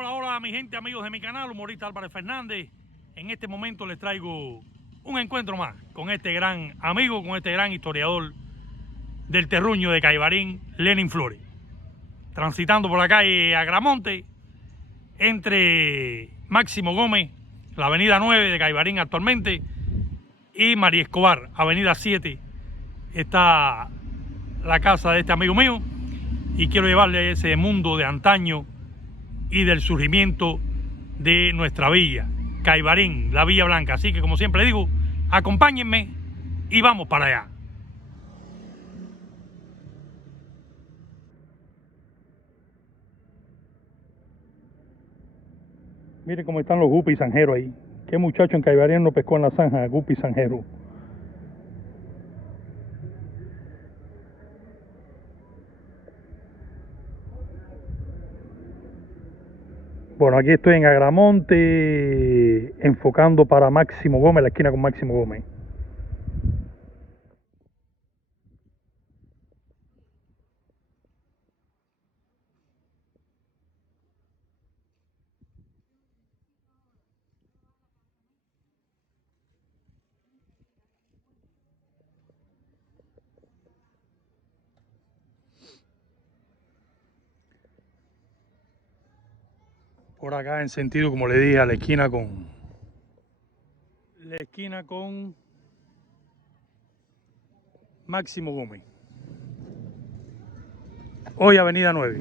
Hola, hola mi gente, amigos de mi canal, humorista Álvarez Fernández. En este momento les traigo un encuentro más con este gran amigo, con este gran historiador del terruño de Caibarín, Lenin Flores. Transitando por la calle Agramonte, entre Máximo Gómez, la avenida 9 de Caibarín actualmente, y María Escobar, avenida 7, está la casa de este amigo mío, y quiero llevarle ese mundo de antaño y del surgimiento de nuestra villa, Caibarín, la Villa Blanca. Así que, como siempre digo, acompáñenme y vamos para allá. Miren cómo están los gupis zanjeros ahí. Qué muchacho en Caibarín no pescó en la zanja, gupi zanjero. Bueno, aquí estoy en Agramonte, enfocando para Máximo Gómez, la esquina con Máximo Gómez. Por acá en sentido, como le dije, a la esquina con Máximo Gómez. Hoy avenida 9.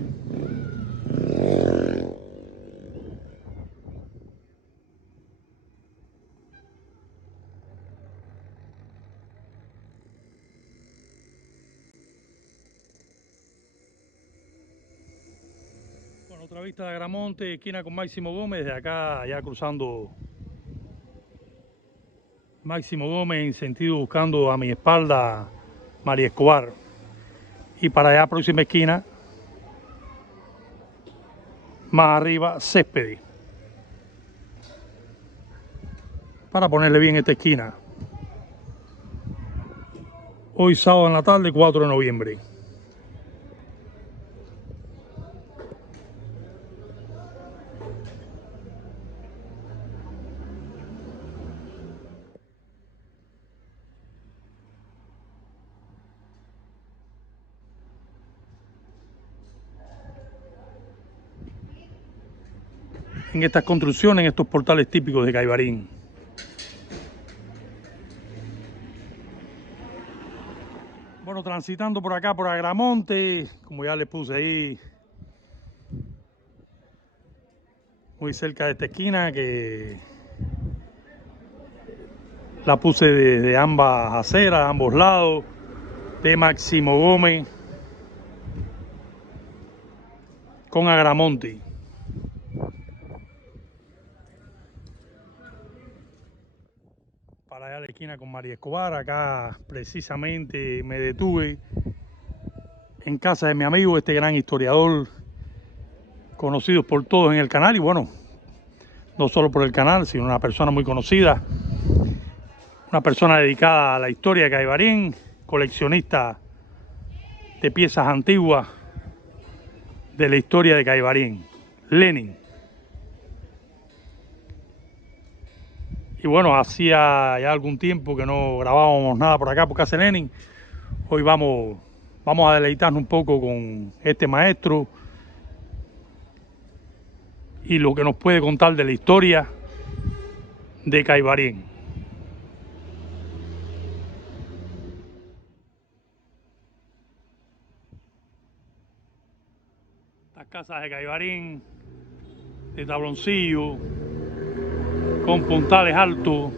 Bueno, otra vista de Agramonte, esquina con Máximo Gómez, de acá ya cruzando Máximo Gómez en sentido buscando a mi espalda María Escobar. Y para allá, próxima esquina, más arriba, Céspedes. Para ponerle bien esta esquina. Hoy sábado en la tarde, 4 de noviembre. En estas construcciones, en estos portales típicos de Caibarín. Bueno, transitando por acá, por Agramonte, como ya les puse ahí, muy cerca de esta esquina, que la puse de ambas aceras, ambos lados, de Máximo Gómez con Agramonte. Para allá a la esquina con María Escobar. Acá precisamente me detuve en casa de mi amigo, este gran historiador, conocido por todos en el canal, y bueno, no solo por el canal, sino una persona muy conocida, una persona dedicada a la historia de Caibarín, coleccionista de piezas antiguas de la historia de Caibarín, Lenin. Y bueno, hacía ya algún tiempo que no grabábamos nada por acá por casa de Lenin. Hoy vamos a deleitarnos un poco con este maestro y lo que nos puede contar de la historia de Caibarín. Las casas de Caibarín, de tabloncillo, con puntales altos,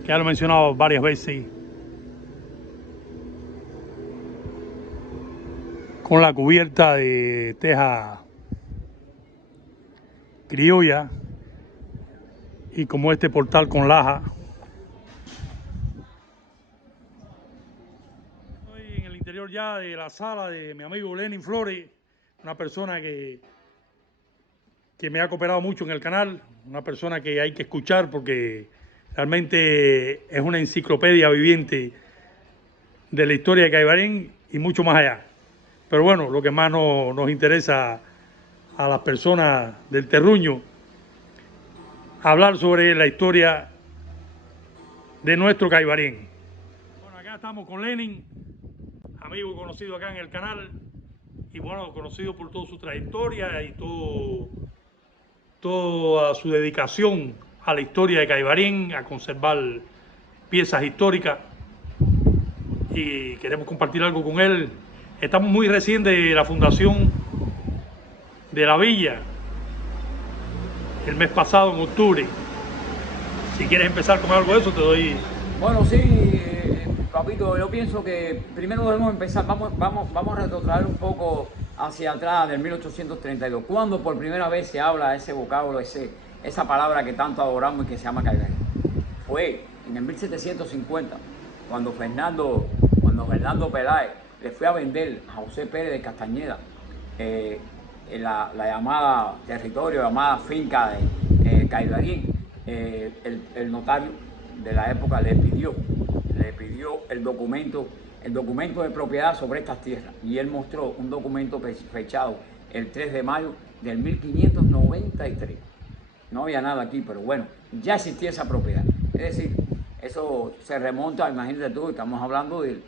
que ya lo he mencionado varias veces, con la cubierta de teja criolla y como este portal con laja. Estoy en el interior ya de la sala de mi amigo Lenin Flores, una persona que me ha cooperado mucho en el canal, una persona que hay que escuchar porque realmente es una enciclopedia viviente de la historia de Caibarín y mucho más allá. Pero bueno, lo que más nos interesa a las personas del terruño hablar sobre la historia de nuestro Caibarén. Bueno, acá estamos con Lenin, amigo conocido acá en el canal, y bueno, conocido por toda su trayectoria y toda su dedicación a la historia de Caibarén, a conservar piezas históricas, y queremos compartir algo con él. Estamos muy recién de la fundación de la villa, el mes pasado, en octubre. Si quieres empezar con algo de eso, te doy... Bueno, sí, papito, yo pienso que primero debemos empezar, vamos a retrotraer un poco hacia atrás del 1832, cuando por primera vez se habla ese vocablo, esa palabra que tanto adoramos y que se llama Caibarén. Fue en el 1750, cuando Fernando Peláez le fue a vender a José Pérez de Castañeda la llamada territorio, llamada finca de Caibarén. El notario de la época le pidió el documento de propiedad sobre estas tierras, y él mostró un documento fechado el 3 de mayo del 1593. No había nada aquí, pero bueno, ya existía esa propiedad. Es decir, eso se remonta, imagínate tú, estamos hablando del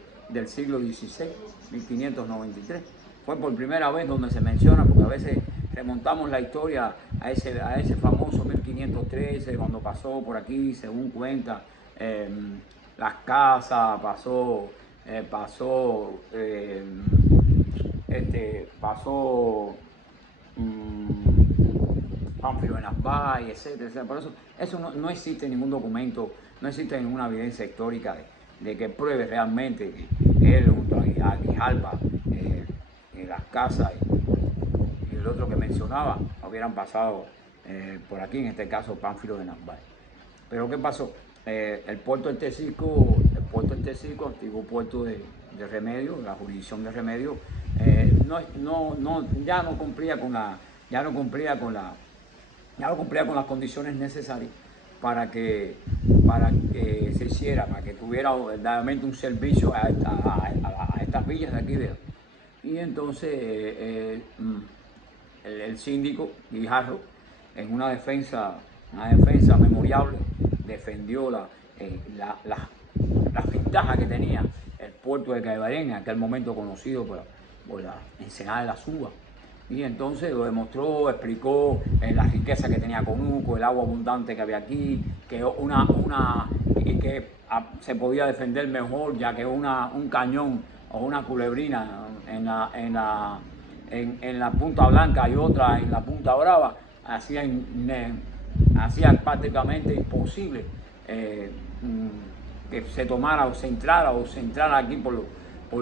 siglo XVI, 1593. Fue por primera vez donde se menciona, porque a veces remontamos la historia a ese famoso 1513, cuando pasó por aquí, según cuenta, las casas, pasó Pánfilo de Narváez, etcétera, etcétera. Por eso no existe ningún documento, no existe ninguna evidencia histórica de que pruebe realmente que él junto a Grijalba, las casas y el otro que mencionaba hubieran pasado por aquí, en este caso Pánfilo de Narváez. Pero ¿qué pasó? El puerto del Texcoco, antiguo puerto de Remedio, la jurisdicción de Remedio, ya no cumplía con las condiciones necesarias para que se hiciera, para que tuviera verdaderamente un servicio a estas villas de aquí de... Y entonces el síndico Guijarro, en una defensa memorable, defendió las ventajas que tenía el puerto de Caibarén, en aquel momento conocido por la Ensenada de las Uvas. Y entonces lo demostró, explicó la riqueza que tenía Conuco, el agua abundante que había aquí, que se podía defender mejor, ya que un cañón o una culebrina en la Punta Blanca y otra en la Punta Brava hacía prácticamente imposible que se tomara o se entrara aquí por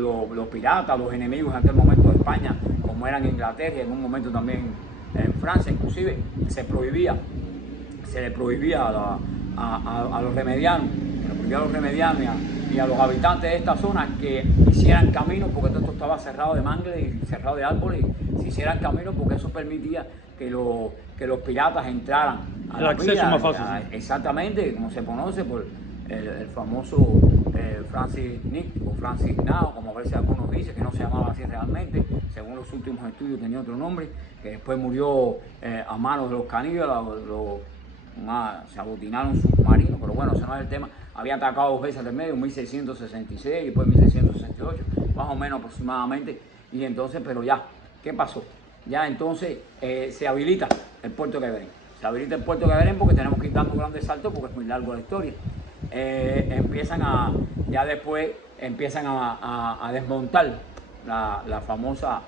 los piratas, los enemigos en aquel momento de España, como eran Inglaterra y en un momento también en Francia. Inclusive se le prohibía a los remedianos, y a los habitantes de esta zona que hicieran caminos, porque todo esto estaba cerrado de mangles y cerrado de árboles, si hicieran caminos, porque eso permitía que los piratas entraran a la villa, más fácil. Exactamente, como se conoce por el famoso Francis Nick o Francis Nao, como a veces algunos dicen, que no se llamaba así realmente, según los últimos estudios tenía otro nombre, que después murió a manos de los caníbales, se agotinaron submarinos, pero bueno, ese no es el tema. Había atacado 2 veces del medio, en 1666 y después en 1668, más o menos aproximadamente. Y entonces, pero ya, ¿qué pasó? Ya entonces se habilita el puerto de Caibarén. Se habilita el puerto de Caibarén porque tenemos que ir dando grandes saltos, porque es muy largo la historia. Después empiezan a desmontar la famosa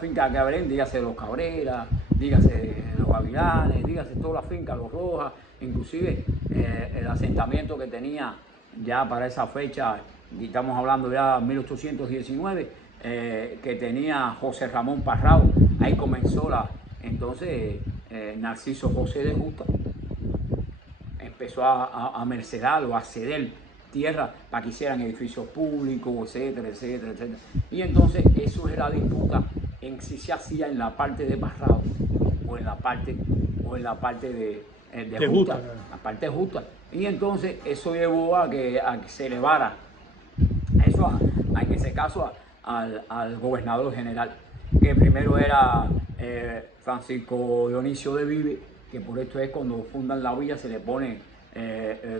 finca de Caibarén, dígase los Cabrera, dígase los Gavilanes, dígase toda la finca, los Rojas, inclusive el asentamiento que tenía ya para esa fecha, y estamos hablando ya de 1819, que tenía José Ramón Parrado. Ahí comenzó entonces Narciso José de Justa empezó a mercedar o a ceder tierra para que hicieran edificios públicos, etcétera, etcétera, etcétera. Y entonces eso era la disputa en si se hacía en la parte de Parrado o en la parte de Justa, la parte de Justa. Y entonces eso llevó a que se elevara eso, en ese caso al gobernador general, que primero era Francisco Dionisio de Vive, que por esto es cuando fundan la villa, se le pone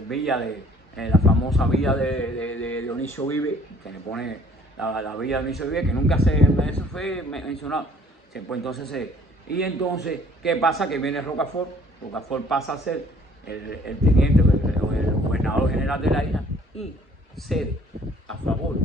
villa de la famosa villa de Dionisio Vive, que le pone la villa de Dionisio Vive, que nunca eso fue mencionado. Y entonces, ¿qué pasa? Que viene Rocafort. Rocafort pasa a ser el teniente, el gobernador general de la isla, y cede a favor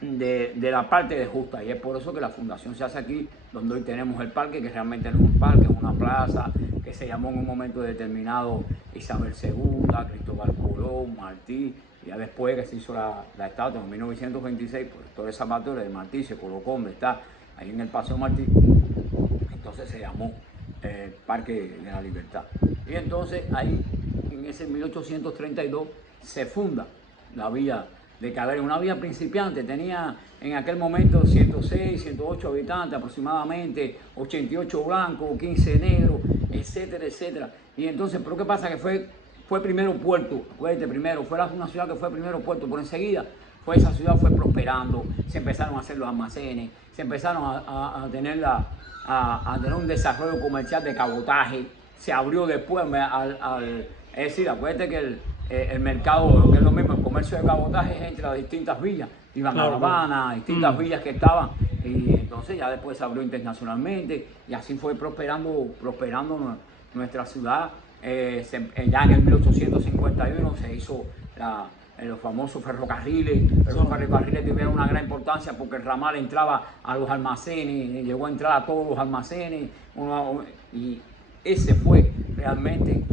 de la parte de Justa, y es por eso que la fundación se hace aquí, donde hoy tenemos el parque, que realmente no es un parque, es una plaza que se llamó en un momento determinado Isabel II, Cristóbal Colón, Martí, y ya después que se hizo la estatua en 1926 por Torres Salvatore de Martí, se colocó donde está, ahí en el Paseo Martí, entonces se llamó Parque de la Libertad. Y entonces ahí, en ese 1832, se funda la villa de Caibarén, una villa principiante, tenía en aquel momento 106, 108 habitantes aproximadamente, 88 blancos, 15 negros, etcétera, etcétera. Y entonces, ¿pero qué pasa? Que fue primero puerto, acuérdate, primero, fue una ciudad que fue primero puerto, por enseguida esa ciudad fue prosperando, se empezaron a hacer los almacenes, se empezaron a tener un desarrollo comercial de cabotaje, se abrió después es decir, acuérdate que el mercado, que es lo mismo, el comercio de cabotaje es entre las distintas villas, iban a La Habana, distintas villas que estaban, y entonces ya después se abrió internacionalmente, y así fue prosperando nuestra ciudad. Ya en el 1851 se hizo los famosos ferrocarriles. Esos ferrocarriles tuvieron una gran importancia porque el ramal entraba a los almacenes, llegó a entrar a todos los almacenes, y ese fue realmente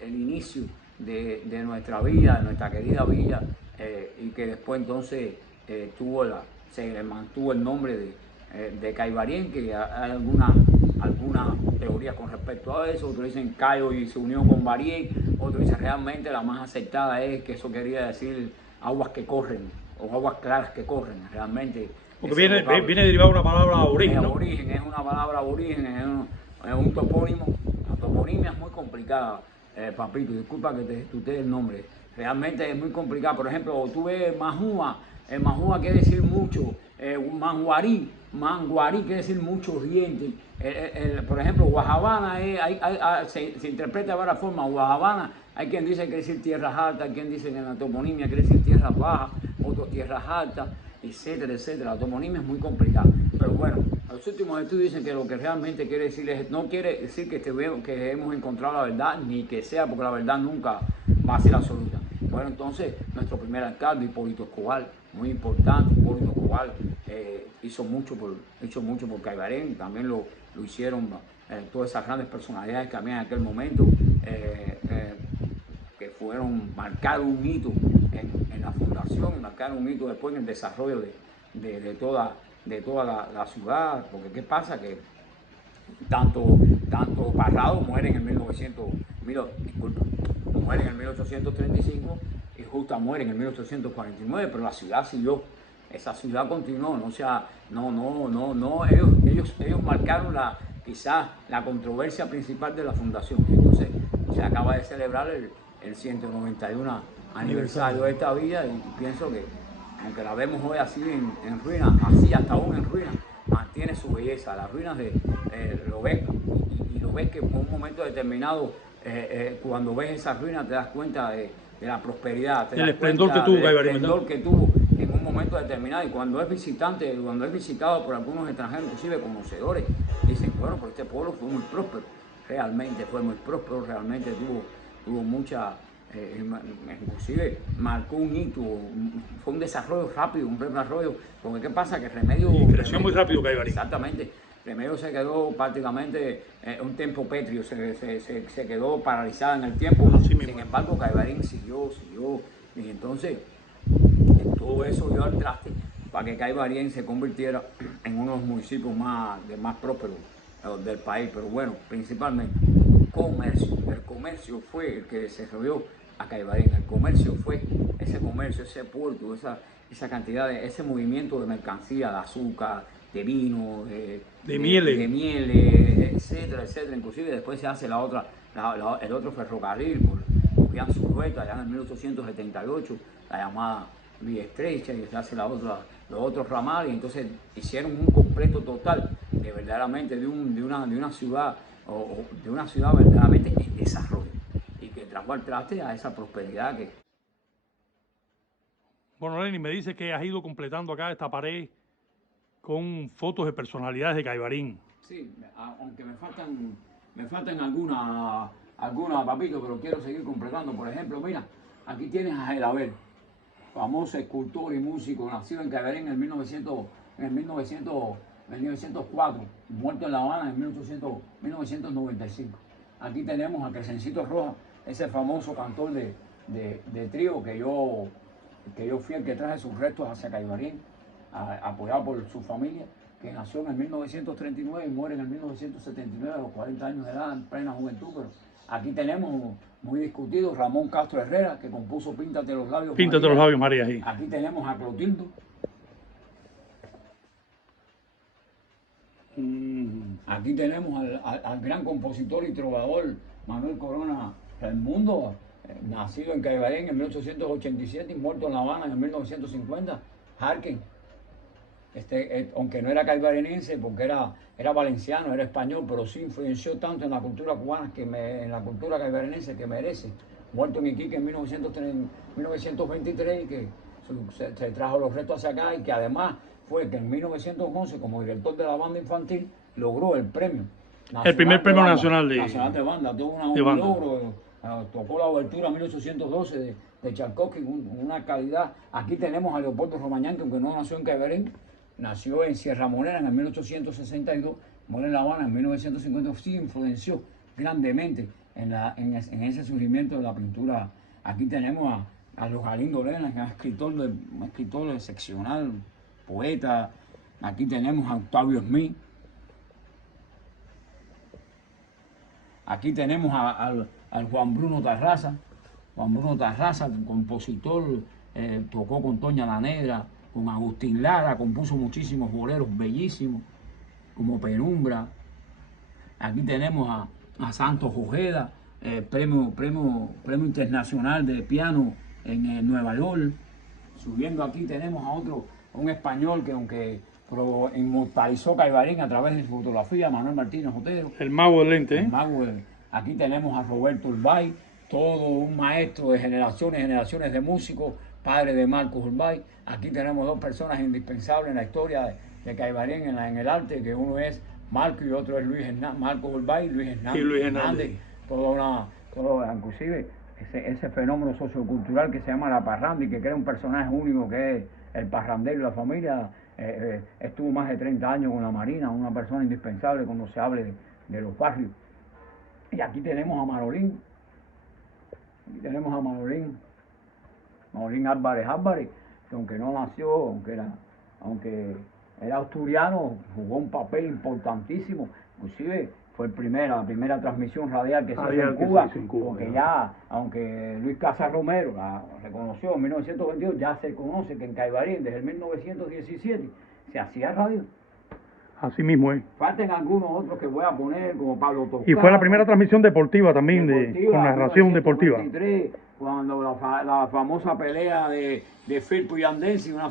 el inicio de nuestra vida, de nuestra querida villa, y que después entonces se le mantuvo el nombre de Caibarén, que hay alguna teoría con respecto a eso. Otros dicen Cayo y se unió con Barién, otros dicen realmente la más aceptada es que eso quería decir aguas que corren o aguas claras que corren, realmente. Porque viene derivado de una palabra aborigen, ¿no? Aborigen, es una palabra aborigen, es un topónimo. La toponimia es muy complicada, papito, disculpa que te tutee el nombre. Realmente es muy complicado. Por ejemplo, tú ves Majúa, Majúa quiere decir mucho, Manguarí quiere decir mucho oriente. Por ejemplo, Guajabana se interpreta de varias formas. Guajabana, hay quien dice que quiere decir tierras altas, hay quien dice que en la toponimia quiere decir tierras bajas, otros tierras altas, etcétera, etcétera. La toponimia es muy complicada. Pero bueno, los últimos estudios dicen que lo que realmente quiere decir no quiere decir que hemos encontrado la verdad, ni que sea, porque la verdad nunca va a ser absoluta. Bueno, entonces, nuestro primer alcalde, Hipólito Escobar, muy importante, Hipólito Escobar, hizo mucho por Caibarén, también lo hicieron todas esas grandes personalidades que había en aquel momento, que marcaron un hito en la fundación, marcaron un hito después en el desarrollo de toda la ciudad, porque ¿qué pasa? Que tanto Parrado muere en el 1835 y Justa muere en el 1849, pero la ciudad siguió, esa ciudad continuó, ellos marcaron quizás la controversia principal de la fundación. Entonces se acaba de celebrar el 191 aniversario de esta villa, y pienso que aunque la vemos hoy así en ruinas, así hasta aún en ruinas, mantiene su belleza. Las ruinas lo ves y lo ves que en un momento determinado, cuando ves esas ruinas te das cuenta de la prosperidad, el esplendor que tuvo Caibarén, el esplendor que tuvo en un momento determinado. Y cuando es visitado por algunos extranjeros, inclusive conocedores, dicen, bueno, pero este pueblo fue muy próspero, realmente fue muy próspero, realmente tuvo mucha, inclusive marcó un hito, fue un desarrollo rápido, un desarrollo, porque ¿qué pasa? Que Remedios... Y creció muy rápido Caibarén. Exactamente. Remedios se quedó prácticamente un tiempo pétreo, se quedó paralizada en el tiempo. Sin embargo, Caibarén siguió, y entonces todo eso dio al traste para que Caibarén se convirtiera en uno de los municipios más prósperos del país. Pero bueno, principalmente comercio. El comercio fue el que desarrolló a Caibarén. El comercio fue ese puerto, esa cantidad ese movimiento de mercancía, de azúcar, de vino, de mieles, etcétera, etcétera. Inclusive después se hace el otro ferrocarril por Julián Zulueta, allá en el 1878, la llamada Vía Estrecha, y se hace los los otros ramales, y entonces hicieron un completo total de verdaderamente de una ciudad o de una ciudad verdaderamente en desarrollo y que trajo al traste a esa prosperidad que... Bueno, Lenny, me dice que has ido completando acá esta pared con fotos de personalidades de Caibarín. Sí, aunque me faltan algunas, papito, pero quiero seguir completando. Por ejemplo, mira, aquí tienes a Gelabel, famoso escultor y músico, nacido en Caibarín en 1904, muerto en La Habana en 1995. Aquí tenemos a Crescencito Rojas, ese famoso cantor de trío que yo fui el que traje sus restos hacia Caibarín, apoyado por su familia, que nació en el 1939 y muere en el 1979 a los 40 años de edad, en plena juventud. Pero aquí tenemos, muy discutido, Ramón Castro Herrera, que compuso Píntate los labios, Píntate María. los labios, María. Sí. Aquí tenemos a Clotildo. Aquí tenemos al gran compositor y trovador Manuel Corona Raimundo, nacido en Caibarín en 1887 y muerto en La Habana en 1950. Jarkin, aunque no era caibarinense porque era valenciano, era español, pero sí influenció tanto en la cultura cubana, en la cultura caibarinense que merece. Muerto en Iquique en 1923 y que se trajo los restos hacia acá, y que además fue que en 1911, como director de la banda infantil, logró el premio nacional, el primer premio nacional de banda. Tuvo un logro, tocó la obertura 1812 de Tchaikovsky, una calidad. Aquí tenemos a Leopoldo Romagnán, que aunque no nació en Caibarín, nació en Sierra Morena en el 1862, murió en La Habana en 1950, sí influenció grandemente en ese surgimiento de la pintura. Aquí tenemos a Rosalindo Lena, que es un escritor excepcional, poeta. Aquí tenemos a Octavio Smith. Aquí tenemos al Juan Bruno Tarraza. Juan Bruno Tarraza, compositor, tocó con Toña la Negra, con Agustín Lara, compuso muchísimos boleros bellísimos, como Penumbra. Aquí tenemos a Santos Ojeda, premio internacional de piano en Nueva York. Subiendo aquí tenemos a un español que aunque inmortalizó Caibarín a través de su fotografía, Manuel Martínez Otero. El mago del lente, El mago aquí tenemos a Roberto Urbay, todo un maestro de generaciones y generaciones de músicos, padre de Marcos Urbay. Aquí tenemos dos personas indispensables en la historia de Caibarín, en el arte, que uno es Marco y otro es Luis Hernández, Marcos Urbay y Luis Hernández. Y Luis Hernández. Inclusive ese fenómeno sociocultural que se llama la parranda y que crea un personaje único que es el parrandero y la familia. Estuvo más de 30 años con la Marina, una persona indispensable cuando se hable de los barrios. Y aquí tenemos a Manolín. Manolín Álvarez, que aunque no nació, aunque era asturiano, jugó un papel importantísimo. Inclusive fue la primera transmisión radial que se hizo en Cuba, porque ya, aunque Luis Casas Romero la reconoció en 1922, ya se conoce que en Caibarín desde el 1917 se hacía radio. Así mismo es. Faltan algunos otros que voy a poner, como Pablo Toscano. Y fue la primera transmisión deportiva también, con narración deportiva. Cuando la famosa pelea de Firpo y Andensi, una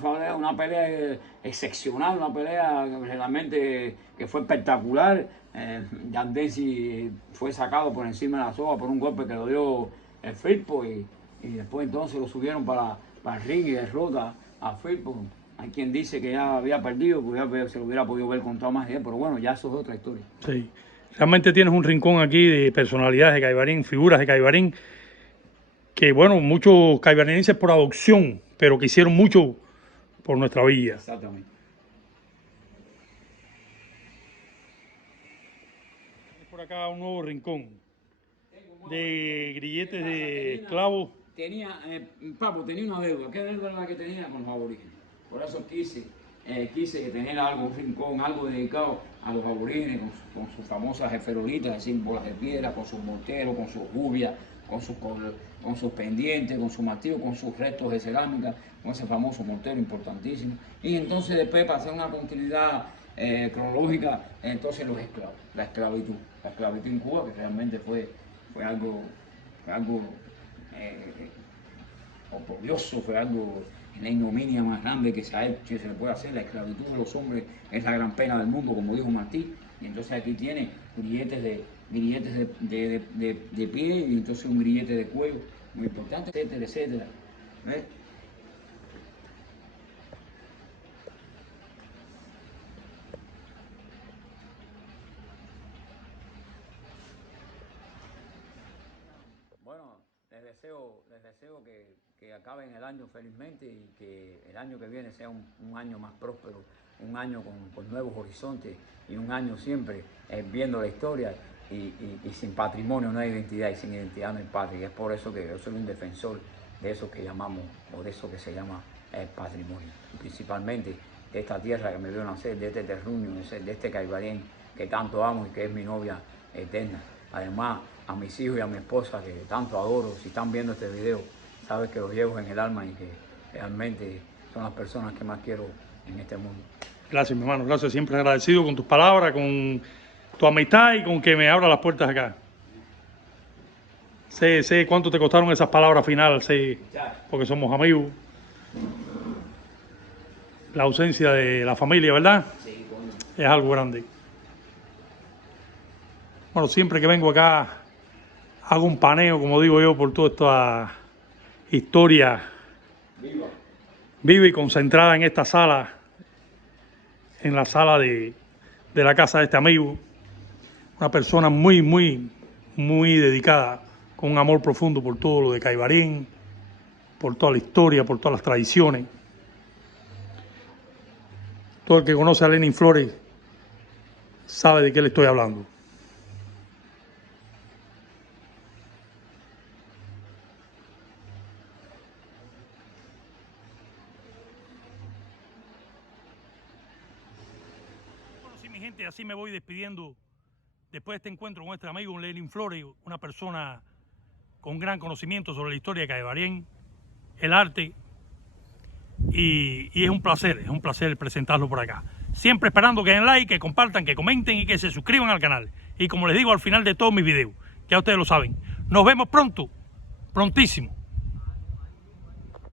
pelea excepcional, una pelea realmente que fue espectacular. Andensi fue sacado por encima de la soga por un golpe que lo dio el Firpo y después entonces lo subieron para el ring y derrota a Firpo. Hay quien dice que ya había perdido, pues se lo hubiera podido ver contado más de él, pero bueno, ya eso es otra historia. Sí, realmente tienes un rincón aquí de personalidades de Caibarín, figuras de Caibarín, que bueno, muchos caibarinenses por adopción, pero que hicieron mucho por nuestra villa. Exactamente. Por acá un nuevo rincón de grilletes de clavos. Papo, tenía una deuda. ¿Qué deuda era la que tenía con los aborígenes? Por eso quise tener un rincón, algo dedicado a los aborígenes, con sus famosas esferolitas, así, bolas de piedra, con sus morteros, con sus gubias, con sus pendientes, con su martillo, con sus restos de cerámica, con ese famoso mortero importantísimo. Y entonces después, para hacer una continuidad cronológica, entonces los esclavos, la esclavitud en Cuba, que realmente fue algo oprobioso, fue algo la ignominia más grande que que se le puede hacer, la esclavitud de los hombres es la gran pena del mundo, como dijo Martí. Y entonces aquí tiene grilletes de pie y entonces un grillete de cuello, muy importante, etcétera, etcétera. ¿Ves? Bueno, les deseo que acaben el año felizmente y que el año que viene sea un año más próspero, un año con nuevos horizontes y un año siempre viendo la historia y sin patrimonio no hay identidad y sin identidad no hay patria. Y es por eso que yo soy un defensor de eso que llamamos o de eso que se llama patrimonio. Y principalmente de esta tierra que me vio nacer, de este terruño, de este Caibarén que tanto amo y que es mi novia eterna. Además, a mis hijos y a mi esposa que tanto adoro, si están viendo este video, sabes que los llevo en el alma y que realmente son las personas que más quiero en este mundo. Gracias, mi hermano, gracias. Siempre agradecido con tus palabras, con tu amistad y con que me abra las puertas acá. Sé cuánto te costaron esas palabras finales, sé, porque somos amigos. La ausencia de la familia, ¿verdad? Sí, coño. Es algo grande. Bueno, siempre que vengo acá hago un paneo, como digo yo, por toda esta historia viva y concentrada en esta sala, en la sala de la casa de este amigo. Una persona muy dedicada, con un amor profundo por todo lo de Caibarén, por toda la historia, por todas las tradiciones. Todo el que conoce a Lenin Flores sabe de qué le estoy hablando. Bueno, sí, mi gente, así me voy despidiendo después de este encuentro con este amigo Lenin Flores, una persona con gran conocimiento sobre la historia de Caibarén, el arte, y es un placer presentarlo por acá. Siempre esperando que den like, que compartan, que comenten y que se suscriban al canal. Y como les digo al final de todos mis videos, ya ustedes lo saben, nos vemos pronto, prontísimo.